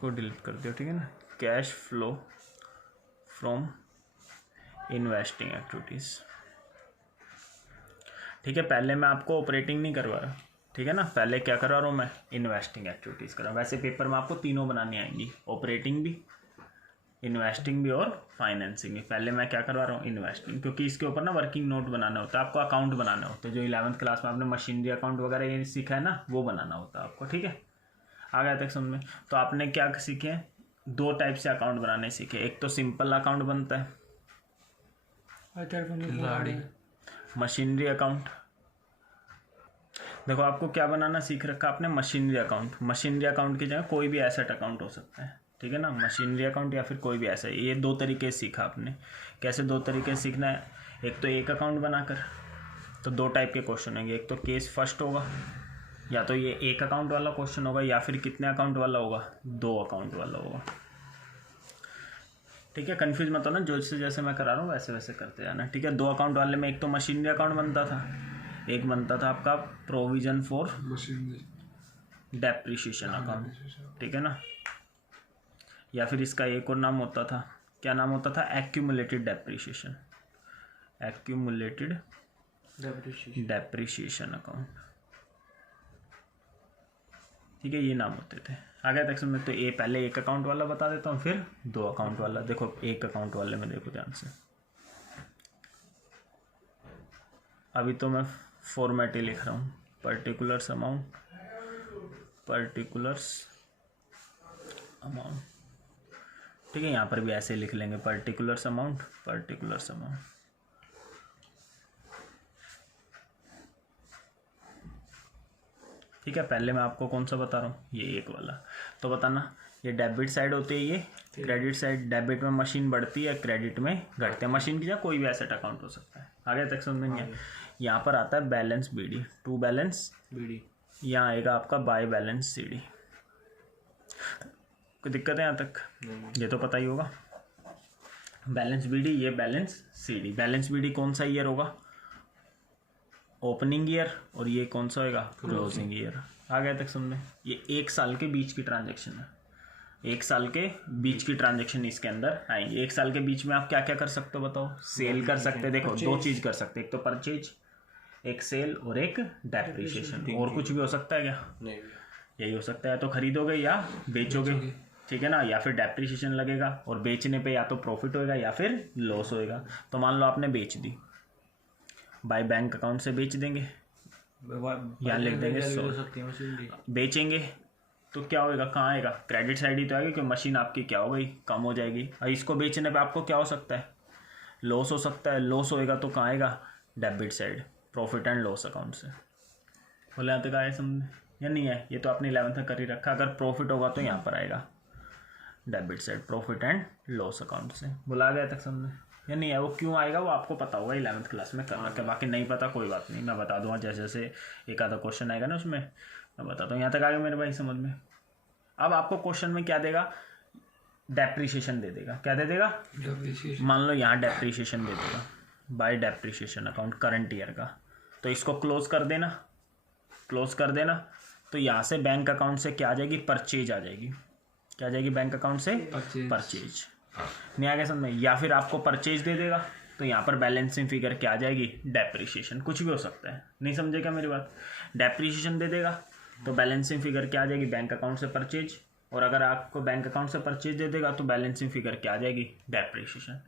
इसको डिलीट कर दियो, ठीक है ना। Cash flow from investing activities, ठीक है। पहले मैं आपको ऑपरेटिंग नहीं करवा रहा, ठीक है ना, पहले क्या करवा रहा हूँ मैं, इन्वेस्टिंग एक्टिविटीज़ कर रहा हूँ। वैसे पेपर में आपको तीनों बनानी आएंगी, ऑपरेटिंग भी, इन्वेस्टिंग भी और फाइनेंसिंग भी। पहले मैं क्या करवा रहा हूँ, इन्वेस्टिंग, क्योंकि इसके ऊपर ना वर्किंग नोट बनाना होता है आपको, अकाउंट बनाना होता है। जो 11th क्लास में आपने मशीनरी अकाउंट वगैरह ये सीखा है ना, वो बनाना होता है आपको, ठीक है। आ गया तक समझ में। तो आपने क्या सीखे, दो टाइप से अकाउंट बनाने सीखे। एक तो सिंपल अकाउंट बनता है, मशीनरी अकाउंट। देखो आपको क्या बनाना सीख रखा आपने, मशीनरी अकाउंट। मशीनरी अकाउंट की जगह कोई भी एसेट अकाउंट हो सकता है, ठीक है ना, मशीनरी अकाउंट या फिर कोई भी ऐसा। ये दो तरीके से सीखा आपने। कैसे दो तरीके से सीखना है, एक तो एक अकाउंट बनाकर, तो दो टाइप के क्वेश्चन होंगे। एक तो केस फर्स्ट होगा, या तो ये एक अकाउंट वाला क्वेश्चन होगा, या फिर कितने अकाउंट वाला होगा, दो अकाउंट वाला होगा, ठीक है। कंफ्यूज मत होना, जो से जैसे मैं करा रहा हूँ वैसे वैसे करते जाना, ठीक है। दो अकाउंट वाले में एक तो मशीनरी अकाउंट बनता था, एक बनता था आपका प्रोविजन फॉर डेप्रिशिएशन अकाउंट, ठीक है ना। या फिर इसका एक और नाम होता था, क्या नाम होता था, accumulated depreciation, accumulated depreciation account, ठीक है। ये नाम होते थे। आगे तक में तो ये पहले एक अकाउंट वाला बता देता हूँ, फिर दो अकाउंट वाला। देखो एक अकाउंट वाले में देखो ध्यान से, अभी तो मैं फॉर्मेट ही लिख रहा हूँ, पर्टिकुलर्स अमाउंट, पर्टिकुलर्स अमाउंट, ठीक है। यहाँ पर भी ऐसे लिख लेंगे, पर्टिकुलर्स अमाउंट, पर्टिकुलर्स अमाउंट, ठीक है। पहले मैं आपको कौन सा बता रहा हूँ, ये एक वाला। तो बताना, ये डेबिट साइड होती है, ये क्रेडिट साइड। डेबिट में मशीन बढ़ती है, क्रेडिट में घटते हैं। मशीन की जगह कोई भी एसेट अकाउंट हो सकता है। आगे तक समझ में नहीं है। यहाँ पर आता है balance BD, to balance BD, यहाँ आएगा आपका बाय बैलेंस सीडी। कोई दिक्कत है यहाँ तक? ये तो पता ही होगा, बैलेंस बीडी, ये बैलेंस सीडी। बैलेंस बीडी कौन सा ईयर होगा, ओपनिंग ईयर, और ये कौन सा होगा, क्लोजिंग ईयर। आ गया तक समझ में। ये एक साल के बीच की ट्रांजैक्शन है, एक साल के बीच की ट्रांजैक्शन इसके अंदर आएंगे। एक साल के बीच में आप क्या क्या कर सकते हो बताओ, सेल कर सकते हैं। देखो दो चीज कर सकते हैं, एक तो परचेज, एक सेल, और एक डेप्रिसिएशन। और कुछ भी हो सकता है क्या? नहीं, यही हो सकता है, तो खरीदोगे या बेचोगे, ठीक है ना। या फिर डेप्रिसिएशन लगेगा, और बेचने पे या तो प्रॉफिट होएगा या फिर लॉस होएगा। तो मान लो आपने बेच दी, बाय बैंक अकाउंट से बेच देंगे, यहाँ लिख देंगे बेचेंगे, तो क्या होएगा, कहाँ आएगा, क्रेडिट साइड ही तो आएगी, क्योंकि मशीन आपकी क्या हो गई, कम हो जाएगी। और इसको बेचने पे आपको क्या हो सकता है, लॉस हो सकता है। लॉस होएगा तो कहाँ आएगा, debit side, profit and loss account से। बोले यहाँ तक आए समझ या नहीं है? ये तो आपने 11th में कर ही रखा। अगर प्रॉफिट होगा तो यहाँ पर आएगा debit side, profit and loss account से। बोला गया तक समझ या नहीं है? वो क्यों आएगा वो आपको पता होगा, 11th क्लास में करना क्या। बाकी नहीं पता कोई बात नहीं, मैं बता दूंगा जैसे जैसे एक आधा क्वेश्चन आएगा ना उसमें मैं बताता हूँ। यहाँ तक आ गया मेरे भाई समझ में। अब आपको क्वेश्चन में क्या देगा, डेप्रिसिएशन दे देगा। क्या दे देगा? मान लो यहाँ डेप्रिसिएशन दे देगा, bye depreciation account current year का। तो इसको क्लोज कर देना, क्लोज कर देना। तो यहाँ से बैंक अकाउंट से क्या आ जाएगी, परचेज आ जाएगी। क्या आ जाएगी बैंक अकाउंट से? परचेज। नहीं आ गया समझ में? या फिर आपको परचेज दे देगा, तो यहाँ पर बैलेंसिंग फिगर क्या आ जाएगी, डेप्रिसिएशन। कुछ भी हो सकता है, नहीं समझे क्या मेरी बात? डेप्रिसिएशन दे देगा तो बैलेंसिंग फिगर क्या आ जाएगी, बैंक अकाउंट से परचेज। और अगर आपको बैंक अकाउंट से परचेज दे देगा तो बैलेंसिंग फिगर क्या आ जाएगी, डेप्रिसिएशन।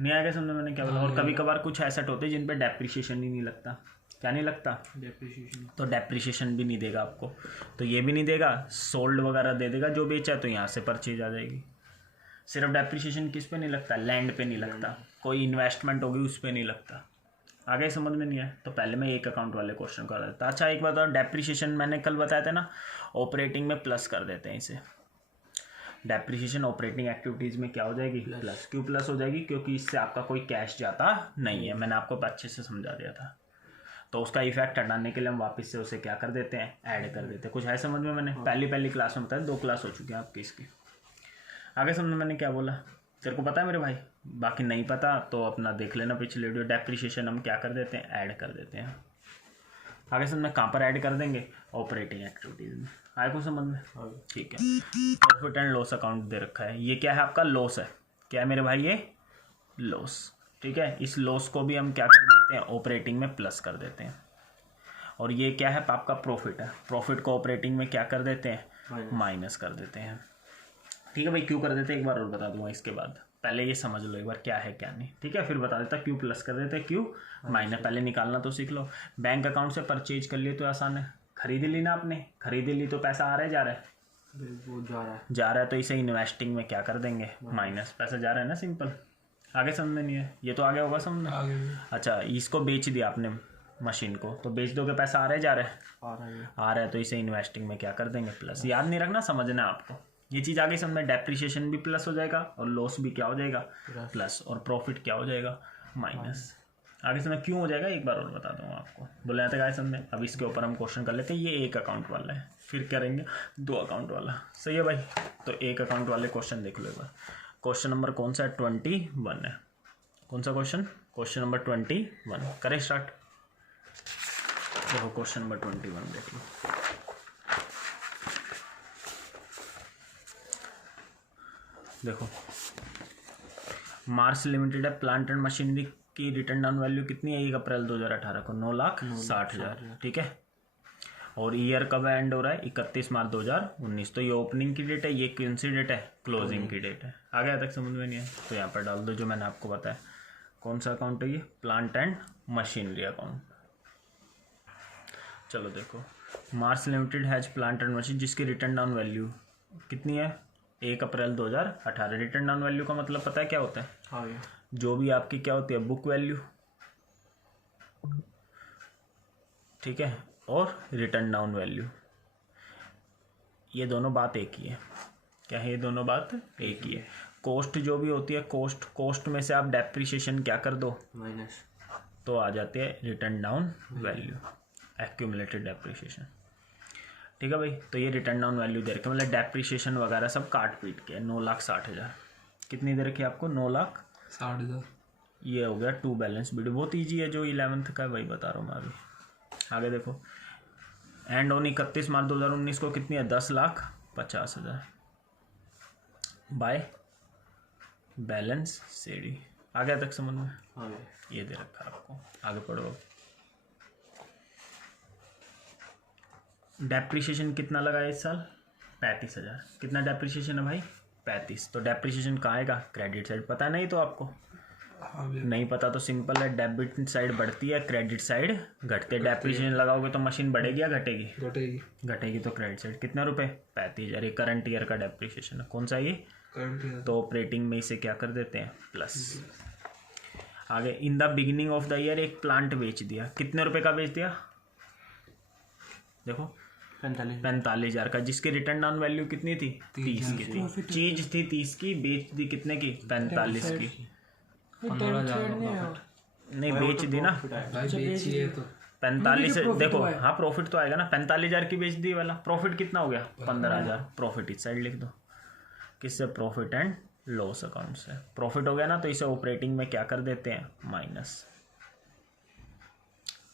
नहीं आएगा समझ में मैंने क्या बोला? और कभी कभार कुछ एसेट होते हैं जिन पे डेप्रिसिएशन ही नहीं लगता। क्या नहीं लगता? डेप्रिसिएशन। तो डेप्रिसिएशन भी नहीं देगा आपको, तो ये भी नहीं देगा। सोल्ड वगैरह दे देगा जो बेचा, तो यहाँ से परचेज आ जाएगी। सिर्फ डेप्रिसिएशन किस पे नहीं लगता, लैंड पे नहीं लगता, कोई इन्वेस्टमेंट होगी उस पे नहीं लगता। आगे समझ में नहीं है? तो पहले मैं एक अकाउंट वाले क्वेश्चन कर देता। अच्छा एक बात और, डेप्रिसिएशन मैंने कल बताया था ना, ऑपरेटिंग में प्लस कर देते हैं इसे। डेप्रिसिएशन ऑपरेटिंग एक्टिविटीज़ में क्या हो जाएगी, प्लस। क्यों प्लस हो जाएगी? क्योंकि इससे आपका कोई कैश जाता नहीं है। मैंने आपको अच्छे से समझा दिया था। तो उसका इफेक्ट हटाने के लिए हम वापस से उसे क्या कर देते हैं, ऐड कर देते हैं। कुछ है समझ में? मैंने पहली क्लास में बताया, 2 क्लास हो चुकी है आपकी इसकी। आगे समझ में मैंने क्या बोला, तेरे को पता है मेरे भाई? बाकी नहीं पता तो अपना देख लेना पिछले वीडियो। डेप्रिसिएशन हम क्या कर देते हैं, ऐड कर देते हैं। आगे समझ में कहाँ पर ऐड कर देंगे, ऑपरेटिंग एक्टिविटीज़ में। आए को समझ में? ठीक है। प्रॉफिट एंड लॉस अकाउंट दे रखा है, ये क्या है आपका? लॉस है। क्या है मेरे भाई? ये लॉस। ठीक है, इस लॉस को भी हम क्या कर देते हैं? ऑपरेटिंग में प्लस कर देते हैं। और ये क्या है? आपका प्रॉफिट है, प्रॉफिट को ऑपरेटिंग में क्या कर देते हैं? माइनस कर देते हैं। ठीक है भाई, क्यों कर देते हैं एक बार और बता दूंगा इसके बाद, पहले ये समझ लो एक बार क्या है क्या नहीं। ठीक है, फिर बता देता क्यों प्लस कर देते हैं, क्यों माइनस। पहले निकालना तो सीख लो। बैंक अकाउंट से परचेज कर लिए तो आसान है, खरीद ली ना आपने, खरीद ली तो पैसा आ रहा है जा रहा है? वो जा रहा है, तो इसे इन्वेस्टिंग में क्या कर देंगे? माइनस। पैसा जा रहा है ना, सिंपल। आगे समझ नहीं है? ये तो आगे होगा समझ। अच्छा, इसको बेच दिया आपने मशीन को, तो बेच दोगे, पैसा आ रहा है जा रहा है? आ रहा है, तो इसे इन्वेस्टिंग में क्या कर देंगे? प्लस। याद नहीं रखना, समझना आपको ये चीज़ आगे समझ में। डेप्रिसिएशन भी प्लस हो जाएगा और लॉस भी क्या हो जाएगा? प्लस। और प्रॉफिट क्या हो जाएगा? माइनस। आगे समझ क्यों हो जाएगा एक बार और बता दूंगा आपको। बोले जाते हैं समझ में। अब इसके ऊपर हम क्वेश्चन कर लेते हैं। ये एक अकाउंट वाला है, फिर करेंगे 2 अकाउंट वाला। सही है भाई? तो एक अकाउंट वाले क्वेश्चन देख लो एक बार। क्वेश्चन नंबर कौन सा है? 21 है। कौन सा क्वेश्चन? Question number 21। करें स्टार्ट। देखो क्वेश्चन नंबर 21 देख लो। देखो, मार्स लिमिटेड है, प्लांट एंड मशीनरी की रिटर्न डाउन वैल्यू कितनी है 1 अप्रैल 2018 को? 9,60,000। ठीक है, और ईयर कब एंड हो रहा है? 31 मार्च 2019। तो ये ओपनिंग की डेट है, ये कौन सी डेट है? क्लोजिंग की डेट है। आ गया तक समझ में नहीं है तो यहाँ पर डाल दो जो मैंने आपको बताया। कौन सा अकाउंट है ये? Plant and machinery account. चलो देखो, Mars limited has plant and machine जिसकी रिटर्न डाउन वैल्यू कितनी है? 1 अप्रैल 2018। रिटर्न डाउन वैल्यू का मतलब पता है क्या होता है? जो भी आपकी क्या होती है? Book value. ठीक है, और रिटर्न डाउन वैल्यू, ये दोनों बात एक ही है। क्या है? ये दोनों बात एक ही है। कॉस्ट जो भी होती है, कॉस्ट में से आप डेप्रिसिएशन क्या कर दो? माइनस। तो आ जाती है return down value, accumulated depreciation. ठीक है भाई, तो ये रिटर्न डाउन वैल्यू दे रखे, मतलब डेप्रिसिएशन वगैरह सब काट पीट के 9,60,000। कितनी दे रखी है आपको? 9,60,000। ये हो गया 2 बैलेंस वीडियो। बहुत ईजी है, जो 11th का है वही बता रहा हूँ मैं अभी। आगे देखो, एंड ऑन 31 मार्च 2019 को कितनी है? 10,50,000 बाय बैलेंस सीडी। आ गया तक समझ में? ये दे रखा है आपको, आगे पढ़ो। डेप्रिसिएशन कितना लगा है इस साल? 35,000। कितना डेप्रिसिएशन है भाई? 35। तो डेप्रिसिएशन कहाँ आएगा? Credit side. पता नहीं तो आपको? नहीं पता तो सिंपल है, डेबिट साइड बढ़ती है, क्रेडिट साइड घटती है। डेप्रिसिएशन लगाओगे तो मशीन बढ़ेगी या घटेगी? घटेगी। तो क्रेडिट साइड कितना रुपए? 35,000। ये करंट ईयर का डेप्रिसिएशन है। कौन सा ये? Current year. तो ऑपरेटिंग में इसे क्या कर देते हैं? प्लस। आगे, in the beginning of the year एक प्लांट बेच दिया। कितने रुपए का बेच दिया? देखो, 45,000 का, जिसकी रिटर्न डाउन वैल्यू कितनी थी? 30 की थी। चीज थी 30 की, बेच दी कितने की? 45 की। 15,000 नहीं, बेच दी ना। 45। देखो, हाँ प्रॉफिट तो आएगा ना। 45,000 की बेच दी वाला, प्रॉफिट कितना हो गया? 15,000। प्रॉफिट इस साइड लिख दो। किससे? प्रॉफिट एंड लॉस अकाउंट से। प्रॉफिट हो गया ना, तो इसे ऑपरेटिंग में क्या कर देते हैं? माइनस।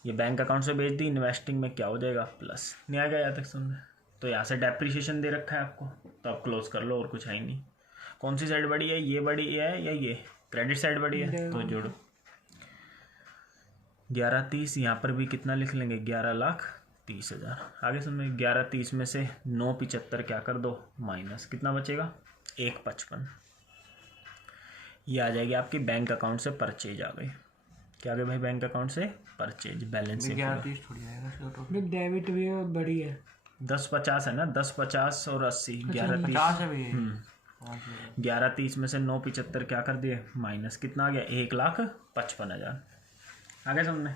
ये बैंक अकाउंट से बेच दी, इन्वेस्टिंग में क्या हो जाएगा? प्लस। नहीं आ गया यहाँ तक समझ? तो यहाँ से डेप्रिसिएशन दे रखा है आपको, तो आप क्लोज कर लो, और कुछ है ही नहीं। कौन सी साइड बड़ी है? ये बड़ी है या ये? क्रेडिट साइड बड़ी है, तो जोड़ो। 11,30। यहाँ पर भी कितना लिख लेंगे? 11,30,000। आगे समझ? 11,30 में से 9,75 क्या कर दो? माइनस। कितना बचेगा? 1,55। ये आ जाएगी आपकी बैंक अकाउंट से परचेज। आ गई क्या? आ गई भाई बैंक अकाउंट से परचेज। बैलेंस डेबिट भी बड़ी है, 10,50 है ना। 10,50 और 80, 11,30। 11,30 में से 9,75 क्या कर दिए? माइनस। कितना आ गया? 1,55,000। आगे समझने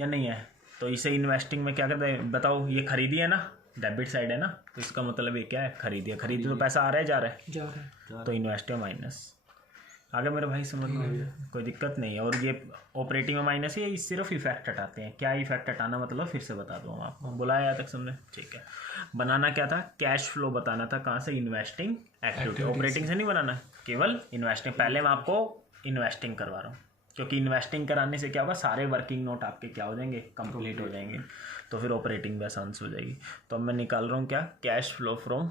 या नहीं है? तो इसे इन्वेस्टिंग में क्या करते हैं बताओ? ये खरीदी है ना, डेबिट साइड है ना, तो इसका मतलब ये क्या है? खरीदी है। खरीदी तो पैसा आ रहा है जा रहा है? तो इन्वेस्ट है माइनस। आगे मेरे भाई समझ में? कोई दिक्कत नहीं है। और ये ऑपरेटिंग में माइनस है, ये सिर्फ इफेक्ट हटाते हैं। क्या इफेक्ट हटाना मतलब फिर से बता दूँ आपको, बुलाया तक समझे? ठीक है। बनाना क्या था? कैश फ्लो बताना था। कहाँ से? Investing activity. ऑपरेटिंग से नहीं बनाना, केवल इन्वेस्टिंग। पहले मैं आपको इन्वेस्टिंग करवा रहा हूँ। क्योंकि इन्वेस्टिंग कराने से क्या होगा, सारे वर्किंग नोट आपके क्या हो जाएंगे, कंप्लीट हो जाएंगे, तो फिर ऑपरेटिंग भी आसान से हो जाएगी। तो अब मैं निकाल रहा हूँ क्या, कैश फ्लो फ्रॉम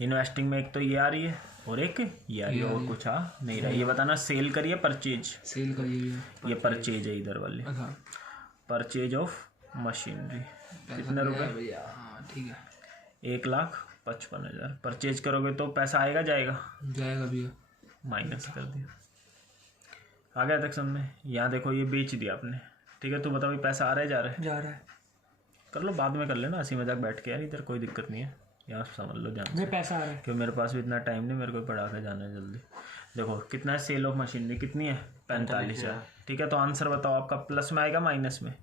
इन्वेस्टिंग में एक तो ये आ रही है और एक ये आ रही है, और कुछ आ नहीं रहा। ये बताना सेल करिए परचेज, सेल करिए, ये परचेज है इधर वाली, अच्छा परचेज ऑफ मशीनरी कितने रुपए, भैया, हाँ ठीक है, 1,55,000 परचेज करोगे तो पैसा आएगा जाएगा, जाएगा भैया, माइनस कर दिया। आ गया तक समझ में। यहाँ देखो ये बेच दिया आपने, ठीक है, तो बताओ ये पैसा आ रहा है जा रहा है, जा रहा है, कर लो बाद में कर लेना, हंसी मजाक बैठ के यार, इधर कोई दिक्कत नहीं है, यहाँ समझ लो ध्यान से, पैसा आ रहा है, क्योंकि मेरे पास भी इतना टाइम नहीं, मेरे को पढ़ा के जाना है जल्दी। देखो कितना है, सेल ऑफ मशीनरी कितनी है, 45,000, ठीक है। तो आंसर बताओ आपका प्लस में आएगा माइनस में,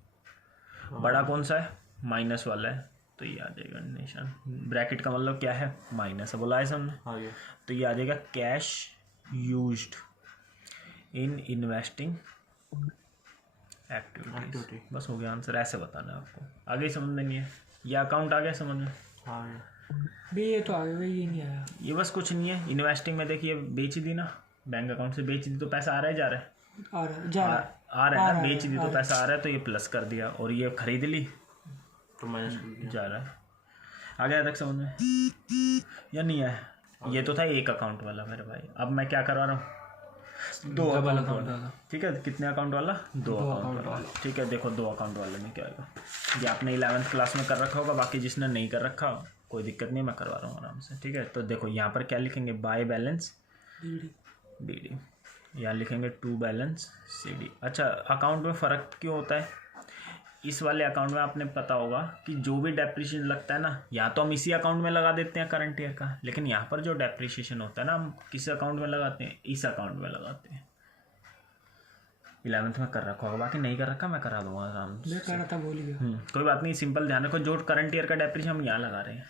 बड़ा कौन सा है, माइनस वाला है, तो ये आ जाएगा निशान, ब्रैकेट का मतलब क्या है, माइनस है, बोला है समझे। तो ये आ जाएगा cash used in investing activities, बस हो गया आंसर, ऐसे बताना है आपको, आगे समझ में नहीं है, ये अकाउंट आ गया समझ में। भी ये तो आ गया, ये नहीं आया, ये बस कुछ नहीं है, इन्वेस्टिंग में देखिए बेच दी ना, बैंक अकाउंट से बेच दी तो पैसा आ रहा है जा रहा है, आ रहा है, जा रहा है, आ रहा है ना, बेच दी तो पैसा आ रहा है, तो ये प्लस कर दिया, और ये खरीद ली तो माइनस जा रहा है। आ गया तक समझ में या नहीं है, ये तो था एक अकाउंट वाला मेरे भाई, अब मैं क्या करवा रहा हूँ, दो अकाउंट वाला, ठीक है, कितने अकाउंट वाला, दो अकाउंट वाला, ठीक है। देखो दो अकाउंट वाले में क्या आएगा, ये आपने 11th क्लास में कर रखा होगा, बाकी जिसने नहीं कर रखा कोई दिक्कत नहीं, मैं करवा रहा हूँ आराम से, ठीक है। तो देखो यहाँ पर क्या लिखेंगे, बाय बैलेंस BD, यहाँ लिखेंगे टू बैलेंस CD। अच्छा अकाउंट में फ़र्क क्यों होता है, इस वाले अकाउंट में आपने पता होगा कि जो भी डेप्रिसिएशन लगता है ना, या तो हम इसी अकाउंट में लगा देते हैं करंट ईयर का, लेकिन यहाँ पर जो डेप्रिसिएशन होता है ना, हम किस अकाउंट में लगाते हैं, इस अकाउंट में लगाते हैं। 11th में कर रखा होगा, बाकी नहीं कर रखा मैं करा दूंगा आराम से, कर रहा था, भूल गया, कोई बात नहीं, सिंपल ध्यान रखो, जो करंट ईयर का डेप्रिसिएशन हम यहाँ लगा रहे हैं,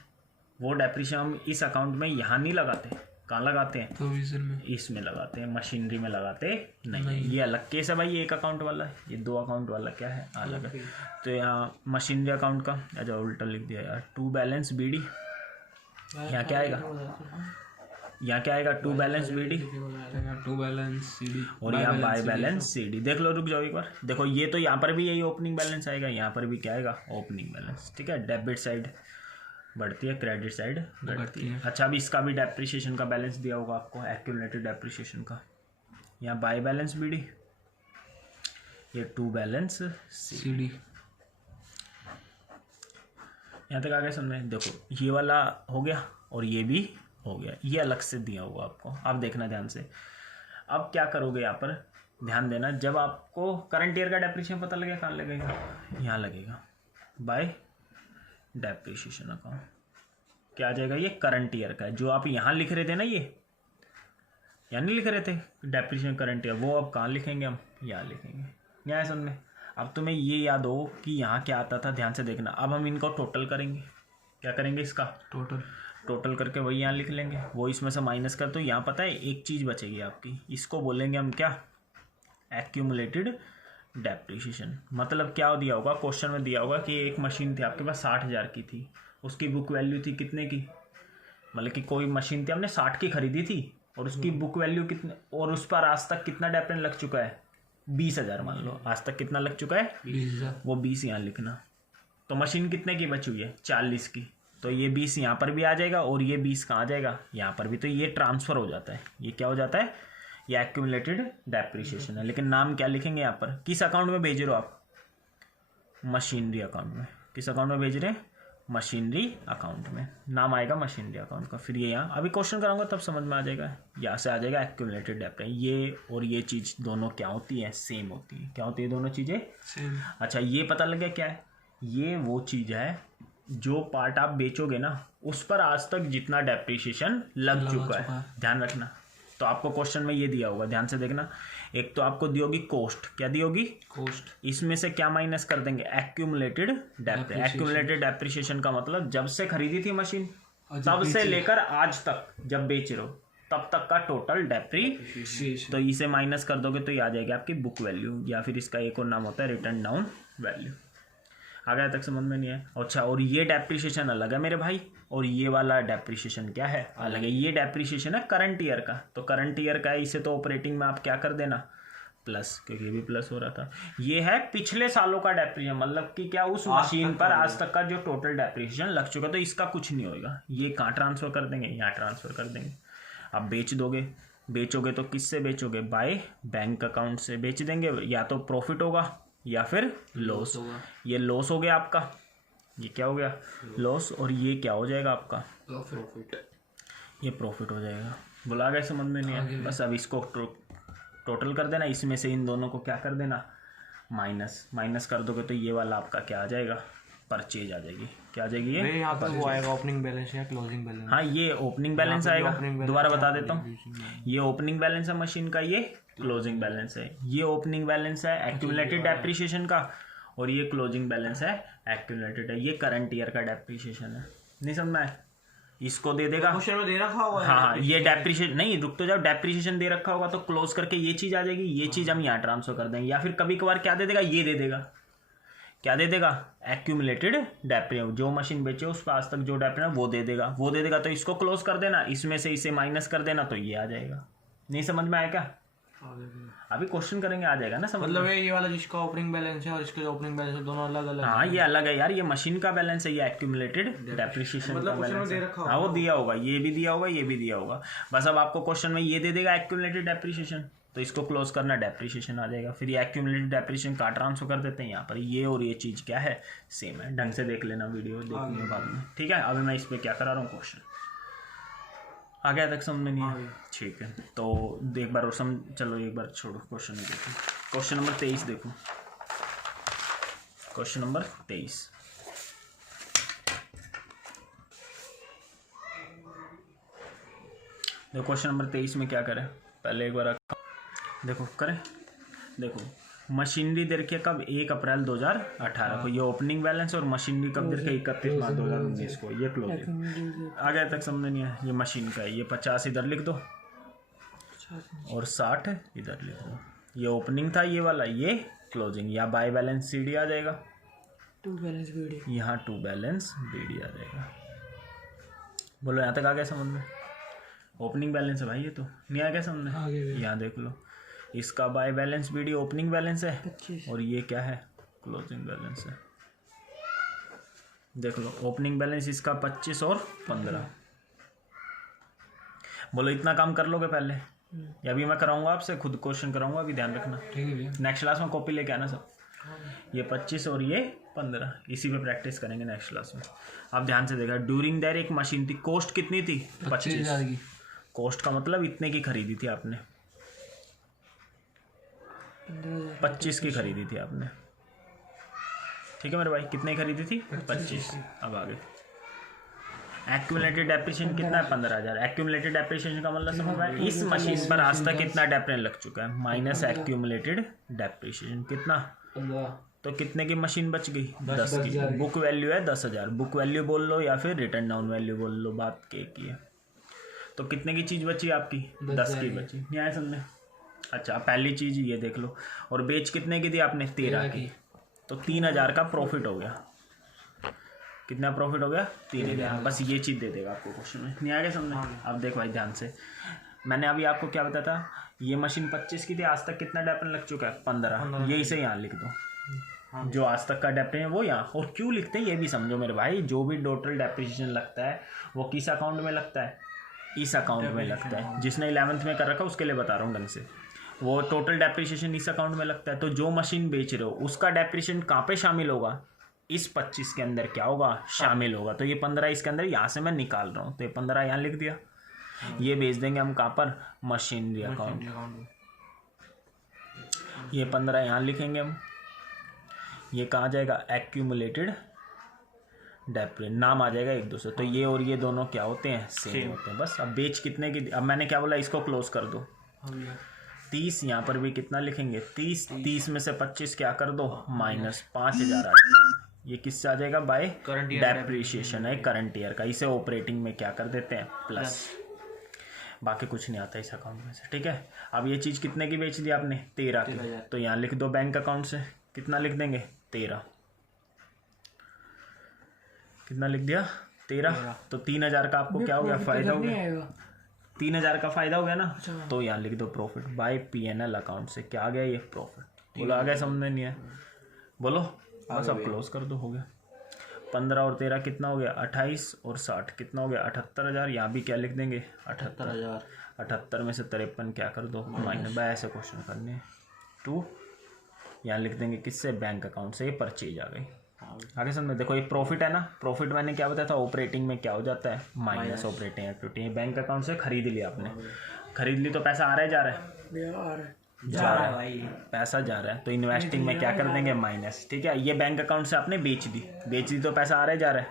वो डेप्रिसिएशन हम इस अकाउंट में यहाँ नहीं लगाते, कहाँ लगाते हैं, प्रोविजन में, इसमें लगाते हैं, मशीनरी में लगाते नहीं। ये अलग केस है भाई, ये एक अकाउंट वाला है, ये दो अकाउंट वाला क्या है, अलग है। तो यहाँ मशीनरी अकाउंट का, अच्छा उल्टा लिख दिया यार, टू बैलेंस BD, यहाँ क्या आएगा, यहाँ क्या आएगा, to balance BD, to balance CD, और यहाँ बाय बैलेंस CD। देख लो, रुक जाओ एक बार, देखो ये तो यहाँ पर भी यही ओपनिंग बैलेंस आएगा, यहाँ पर भी क्या आएगा, ओपनिंग बैलेंस, ठीक है। डेबिट साइड बढ़ती है, क्रेडिट साइड घटती है। अच्छा अभी इसका भी डेप्रिसिएशन का बैलेंस दिया होगा आपको, एक्यूमुलेटेड डेप्रिसिएशन का, यहाँ बाय बैलेंस BD, ये टू बैलेंस CD। यहाँ तक आ गया समझ में। देखो ये वाला हो गया और ये भी हो गया, ये अलग से दिया हुआ आपको, आप देखना ध्यान से। अब क्या करोगे, यहाँ पर ध्यान देना, जब आपको करंट ईयर का डेप्रिसिएशन पता लगेगा, कहाँ लगेगा, यहाँ लगेगा, बाय डेप्रिसिएशन अकाउंट, क्या आ जाएगा, ये करंट ईयर का है, जो आप यहाँ लिख रहे थे ना, ये यहाँ नहीं लिख रहे थे डेप्रिसिएशन करंट ईयर, वो अब कहाँ लिखेंगे, हम यहाँ लिखेंगे, यहाँ समझ में। अब तुम्हें ये याद हो कि यहाँ क्या आता था, ध्यान से देखना। अब हम इनको टोटल करेंगे, क्या करेंगे, इसका टोटल करके वही यहाँ लिख लेंगे, वो इसमें से माइनस कर, तो यहाँ पता है एक चीज़ बचेगी आपकी, इसको बोलेंगे हम क्या, एक्यूमुलेटेड डेप्रिसिएशन। मतलब क्या दिया होगा, क्वेश्चन में दिया होगा कि एक मशीन थी आपके पास 60,000 की थी, उसकी बुक वैल्यू थी कितने की, मतलब कि कोई मशीन थी हमने 60 की खरीदी थी और उसकी बुक वैल्यू कितने, और उस पर आज तक कितना डेप्रिसिएशन लग चुका है, 20,000 मान लो, आज तक कितना लग चुका है, 20,000, वो 20 यहाँ लिखना। तो मशीन कितने की बची हुई है, 40 की, तो ये 20 यहाँ पर भी आ जाएगा और ये 20 कहाँ आ जाएगा, यहाँ पर भी, तो ये ट्रांसफ़र हो जाता है, ये क्या हो जाता है, ये एक्यूमुलेटेड डेप्रिसिएशन है। लेकिन नाम क्या लिखेंगे यहाँ पर, किस अकाउंट में भेज रहे हो आप, मशीनरी अकाउंट में, किस अकाउंट में भेज रहे हैं, मशीनरी अकाउंट में, नाम आएगा मशीनरी अकाउंट का। फिर ये यहाँ अभी क्वेश्चन कराऊंगा तब समझ में आ जाएगा, यहाँ से आ जाएगा एक्यूमुलेटेड डेप्रिसिएशन। ये और ये चीज़ दोनों क्या होती है, सेम होती है, क्या होती है दोनों चीज़ें सेम। अच्छा ये पता लग गया क्या है, ये वो चीज़ है जो पार्ट आप बेचोगे ना, उस पर आज तक जितना डेप्रिसिएशन लग चुका है, ध्यान रखना। तो आपको क्वेश्चन में ये दिया होगा, ध्यान से देखना, एक तो आपको दी होगी कॉस्ट, क्या दी होगी, कॉस्ट, इसमें से क्या माइनस कर देंगे, एक्यूमुलेटेड डेप्रिसिएशन। एक्यूमुलेटेड डेप्रिसिएशन का मतलब जब से खरीदी थी मशीन तब से लेकर आज तक जब बेच रहे हो तब तक का टोटल डेप्रिसिएशन, तो इसे माइनस कर दोगे तो ये आ जाएगी आपकी बुक वैल्यू, या फिर इसका एक और नाम होता है रिटर्न डाउन वैल्यू। आ गया तक समझ में नहीं है। अच्छा और ये डेप्रिसिएशन अलग है मेरे भाई, और ये वाला डेप्रिसिएशन क्या है, अलग है। ये डेप्रिसिएशन है करंट ईयर का, तो करंट ईयर का है, इसे तो ऑपरेटिंग में आप क्या कर देना, प्लस, क्योंकि ये भी प्लस हो रहा था। ये है पिछले सालों का डेप्रिसिएशन, मतलब कि क्या उस मशीन पर आज तक का जो टोटल डेप्रिसिएशन लग चुका, तो इसका कुछ नहीं होगा। ये कहाँ ट्रांसफर कर देंगे, यहाँ ट्रांसफर कर देंगे। अब बेच दोगे, बेचोगे तो किससे बेचोगे, बाय बैंक अकाउंट से बेच देंगे। या तो प्रॉफिट होगा या फिर लॉस। ये लॉस हो गया आपका, ये क्या हो गया, लॉस, और ये क्या हो जाएगा आपका, प्रॉफिट। ये प्रॉफिट हो जाएगा। बोला गया, समझ में नहीं है। बस अब इसको टोटल कर देना, इसमें से इन दोनों को क्या कर देना, माइनस। माइनस कर दोगे तो ये वाला आपका क्या आ जाएगा, परचेज आ जाएगी। क्या आ जाएगी, ये यहाँ पे वो आएगा ओपनिंग बैलेंस या क्लोजिंग बैलेंस। हाँ, ये ओपनिंग बैलेंस आएगा। दोबारा बता देता हूँ, ये ओपनिंग बैलेंस है मशीन का, ये क्लोजिंग बैलेंस है। ये ओपनिंग बैलेंस है एक्यूमुलेटेड डेप्रिसिएशन का, और ये क्लोजिंग बैलेंस है एक्यूमुलेटेड है। ये करंट ईयर का डेप्रिसिएशन है। नहीं समझना है, इसको दे देगा। क्वेश्चन में दे रखा हुआ है। हाँ, ये डेप्रिसिएशन नहीं, रुक तो जाओ, डेप्रिसिएशन दे रखा होगा तो क्लोज करके ये चीज आ जाएगी। ये चीज हम यहाँ ट्रांसफर कर देंगे, या फिर कभी कभार क्या दे देगा, ये दे देगा, क्या दे देगा, एक्यूमुलेटेड डेप्रिसिएशन। जो मशीन बेचे उस पर आज तक जो डेप्रिसिएशन वो दे देगा, वो दे देगा। तो इसको क्लोज कर देना, इसमें से इसे माइनस कर देना, तो ये आ जाएगा। नहीं समझ में आया क्या, अभी क्वेश्चन करेंगे, आ जाएगा ना समझ। मतलब ये वाला जिसका ओपनिंग बैलेंस है और इसका ओपनिंग बैलेंस है, दोनों अलग अलग। हाँ, ये अलग है यार, ये मशीन का बैलेंस है, ये एक्यूमुलेटेड डेप्रिसिएशन का बैलेंस है। हाँ, वो दिया होगा, ये भी दिया होगा, ये भी दिया होगा। बस अब आपको क्वेश्चन में ये दे देगा एक्यूमुलेटेड डेप्रिसिएशन, तो इसको क्लोज करना, डेप्रिसिएशन आ जाएगा। फिर ये एक्यूमुलेटेड डेप्रिसिएशन का ट्रांसफर कर देते हैं यहाँ पर। ये और ये चीज़ क्या है, सेम है। ढंग से देख लेना, वीडियो देखनी है बाद में, ठीक है। अभी मैं इस पर क्या करा रहा हूँ, क्वेश्चन आ गया तक समझ में नहीं है, ठीक है। तो एक बार और चलो एक बार छोड़ो, क्वेश्चन देखो। क्वेश्चन नंबर 23 देखो, क्वेश्चन नंबर 23। देखो क्वेश्चन नंबर 23 में क्या करें, पहले एक बार देखो करें। देखो मशीनरी दे रखी है कब, 1 अप्रैल 2018 को। ये ओपनिंग बैलेंस, और मशीनरी कब दे रखी है, 31 मार्च 2019 को। ये क्लोजिंग आ गया तक समझ नहीं है। ये मशीन का है, ये 50 इधर लिख दो और 60 इधर लिख दो। ये ओपनिंग था ये वाला, ये क्लोजिंग। या बाय बैलेंस सीडी आ जाएगा, टू बैलेंस बीडी, यहाँ टू बैलेंस बीडी आ जाएगा। बोलो यहाँ तक आ गया समझ में। ओपनिंग बैलेंस है भाई, ये तो नहीं आ गया समझ में। यहाँ देख लो, इसका by balance BD opening balance है, 25, और ये क्या है, क्लोजिंग बैलेंस है। देख लो, ओपनिंग बैलेंस इसका 25 और 15। बोलो इतना काम कर लोगे पहले, या अभी मैं कराऊंगा आपसे, खुद क्वेश्चन कराऊंगा, अभी ध्यान रखना। ठीक है भैया। नेक्स्ट क्लास में कॉपी लेके आना सब। ये 25 और ये 15, इसी पे प्रैक्टिस करेंगे नेक्स्ट क्लास में। अब ध्यान से देखा, ड्यूरिंग दैट एक मशीन थी, कॉस्ट कितनी थी, 25। की। कॉस्ट का मतलब इतने की खरीदी थी आपने, 25 की खरीदी थी आपने, ठीक है मेरे भाई। कितने की खरीदी थी, 25। अब आगे एक्यूमुलेटेड डेप्रिसिएशन कितना है, 15,000। एक्यूमुलेटेड डेप्रिसिएशन का मतलब समझ में, इस मशीन पर आज तक कितना डेप्रिसिएशन लग चुका है, माइनस एक्यूमुलेटेड डेप्रिसिएशन कितना, 15। तो कितने की मशीन बच गई, 10 की। बुक वैल्यू है 10,000, बुक वैल्यू बोल लो या फिर रिटर्न डाउन वैल्यू बोल लो, बात के की है। तो कितने की चीज़ बची आपकी, 10 की बची। नहीं आया समझे। अच्छा, पहली चीज़ ये देख लो, और बेच कितने की दी आपने, 13 की। तो 3,000 का प्रॉफिट हो गया। कितना प्रॉफिट हो गया, 3,000। बस ये चीज़ दे देगा आपको क्वेश्चन में। नहीं आ गया समझे। अब देखो भाई ध्यान से, मैंने अभी आपको क्या बताया था, ये मशीन 25 की थी, आज तक कितना डेप्रिसिएशन लग चुका है, 15। ये इसे यहाँ लिख दो, जो आज तक का डेप्रिसिएशन वो यहाँ। और क्यों लिखते हैं ये भी समझो मेरे भाई, जो भी टोटल डेप्रिसिएशन लगता है वो किस अकाउंट में लगता है, इस अकाउंट में लगता है। जिसने 11th में कर रखा उसके लिए बता रहा हूँ ढंग से, वो टोटल डेप्रिसिएशन इस अकाउंट में लगता है। तो जो मशीन बेच रहे हो उसका डेप्रिसिएशन कहाँ पे शामिल होगा, इस 25 के अंदर क्या होगा, शामिल होगा। तो ये 15 इसके अंदर, यहाँ से मैं निकाल रहा हूँ, तो ये 15 यहाँ लिख दिया। ये भेज देंगे हम कहाँ पर, मशीनरी अकाउंट। ये 15 यहाँ लिखेंगे हम। ये कहाँ जाएगा, एक्यूमुलेटेड डेप्रिसिएशन, नाम आ जाएगा एक दूसरे। तो ये और ये दोनों क्या होते हैं, सेम होते हैं। बस अब बेच कितने की, अब मैंने क्या बोला, इसको क्लोज कर दो। 30, यहाँ पर भी कितना लिखेंगे, 30 में से 25 क्या कर दो, माइनस 5,000 आ जाएगा। ये किससे आ जाएगा, बाय डेप्रिसिएशन है करंट ईयर का। इसे ऑपरेटिंग में क्या कर देते हैं, प्लस। बाकी कुछ नहीं आता इस अकाउंट में से, ठीक है। अब ये चीज़ कितने की बेच दी आपने, 13 की। तो यहाँ लिख दो बैंक अकाउंट से, कितना लिख देंगे, 13। कितना लिख दिया, 13। तो 3,000 का आपको क्या हो गया, फायदा हो गया। 3,000 का फायदा हो गया ना, तो यहाँ लिख दो प्रॉफिट बाय P&L अकाउंट से। क्या आ गया ये प्रॉफिट, बोलो आ गया, समझ में नहीं है बोलो, बस अब क्लोज कर दो, हो गया। 15 और 13 कितना हो गया 28 और 60 कितना हो गया 78,000। यहाँ भी क्या लिख देंगे 78,000। 78 में से 53 क्या कर दो माइनस, बाय ऐसे क्वेश्चन करने हैं। 2 यहाँ लिख देंगे किससे, बैंक अकाउंट से। ये परचेज आ गई, आगे समझ में। देखो ये प्रॉफिट है ना, प्रॉफिट मैंने क्या बताया था, ऑपरेटिंग में क्या हो जाता है minus operating activity. Bank account से खरीद लिया आपने, खरीद ली तो पैसा आ रहा है जा रहा है, भैया आ रहा है। जा रहा है भाई, पैसा जा रहा है, तो इन्वेस्टिंग में क्या कर देंगे माइनस। ठीक है, ये बैंक अकाउंट से आपने बेच दी तो पैसा आ रहा है जा रहा है,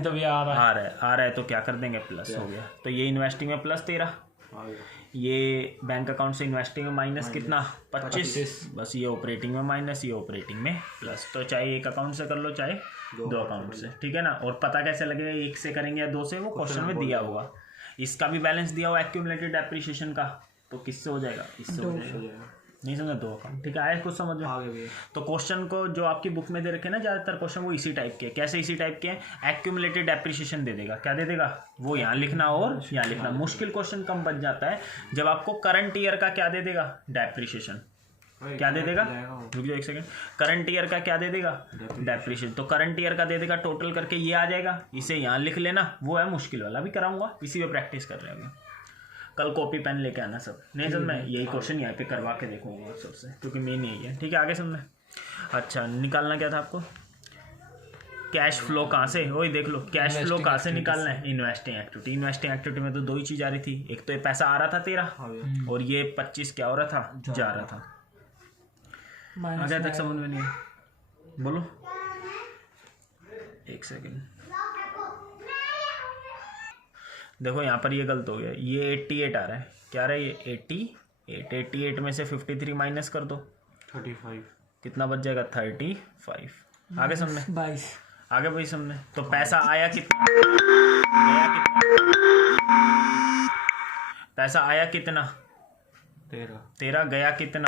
तो भी आ रहा है। आ रहा है तो क्या कर देंगे प्लस हो गया। तो ये इन्वेस्टिंग में प्लस 13, ये बैंक अकाउंट से इन्वेस्टिंग में माइनस कितना 25, बस ये ऑपरेटिंग में माइनस, ये ऑपरेटिंग में प्लस। तो चाहे एक अकाउंट से कर लो चाहे दो अकाउंट से, ठीक है ना। और पता कैसे लगेगा एक से करेंगे या दो से, वो क्वेश्चन में दिया होगा। इसका भी बैलेंस दिया हुआ एक्यूमुलेटेड डेप्रिसिएशन का, तो किससे हो जाएगा, इससे हो जाएगा। नहीं समझा, दो अकाउंट, ठीक है। आया कुछ समझ में। तो क्वेश्चन को जो आपकी बुक में दे रखे हैं ना ज़्यादातर क्वेश्चन, वो इसी टाइप के हैं। कैसे इसी टाइप के हैं, एक्यूमुलेटेड डेप्रिसिएशन दे देगा, क्या दे देगा, वो यहाँ लिखना और यहाँ लिखना। मुश्किल क्वेश्चन कम बच जाता है जब आपको करंट ईयर का क्या दे देगा, डेप्रिसिएशन क्या दे देगा, रुक जाओ एक सेकंड, करंट ईयर का क्या दे देगा, डेप्रिसिएशन। तो करंट ईयर का दे देगा, टोटल करके ये आ जाएगा, इसे यहाँ लिख लेना। वो है मुश्किल वाला, भी कराऊंगा, इसी पे प्रैक्टिस कर रहे होंगे। कल कॉपी पेन लेके आना सब, नहीं समझ में, यही क्वेश्चन यहाँ पे करवा के देखूंगा सबसे, क्योंकि मेन यही है। ठीक है, आगे समझ में। अच्छा, निकालना क्या था आपको, कैश फ्लो कहाँ से, वही देख लो, कैश फ्लो कहाँ से निकालना है, इन्वेस्टिंग एक्टिविटी। इन्वेस्टिंग एक्टिविटी में तो दो ही चीज़ आ रही थी, एक तो ये पैसा आ रहा था 13 और ये 25 क्या हो रहा था, जा रहा था। आगे तक समझ में नहीं है, बोलो एक सेकेंड। देखो यहाँ पर ये गलत हो गया, ये 88 आ रहा है, क्या आ रहा है ये 88 में से 53 माइनस कर दो 35, कितना बच जाएगा 35। आगे समझे, 22। आगे भाई समझे। तो पैसा आया कितना, गया कितना, पैसा आया कितना 13, 13, गया कितना